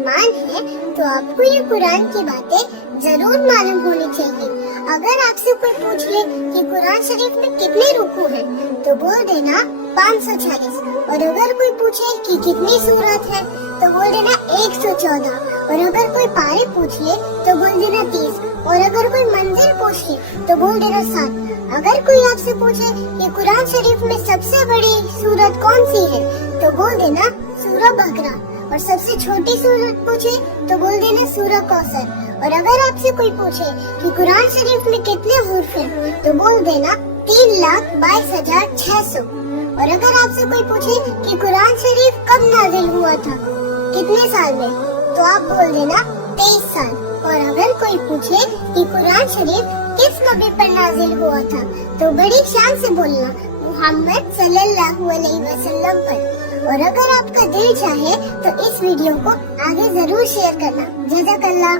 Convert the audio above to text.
मुसलमान हैं तो आपको ये कुरान की बातें जरूर मालूम होनी चाहिए। अगर आपसे कोई पूछ ले कि कुरान शरीफ में कितने रुकू हैं, तो बोल देना 540। और अगर कोई पूछे कि कितनी सूरत है, तो बोल देना 114। और अगर कोई पारे पूछ ले तो बोल देना 30। और अगर कोई मंजिल पूछ ले तो बोल देना 7। अगर कोई आपसे पूछे कि कुरान शरीफ में सबसे बड़ी सूरत कौन सी है, तो बोल देना सूरह बकरा। और सबसे छोटी सूरत पूछे तो बोल देना सूरह कौसर। और अगर आपसे कोई पूछे कि कुरान शरीफ में कितने हुर्फ हैं, तो बोल देना 3,22,600। और अगर आपसे कोई पूछे कि कुरान शरीफ कब नाजिल हुआ था, कितने साल में, तो आप बोल देना 23 साल। और अगर कोई पूछे कि कुरान शरीफ किस नबी पर नाजिल हुआ था, तो बड़ी शान से बोलना मुहम्मद सल्लल्लाहु अलैहि वसल्लम पर। और अगर आपका दिल चाहे तो इस वीडियो को आगे जरूर शेयर करना। जज़ाकल्लाह।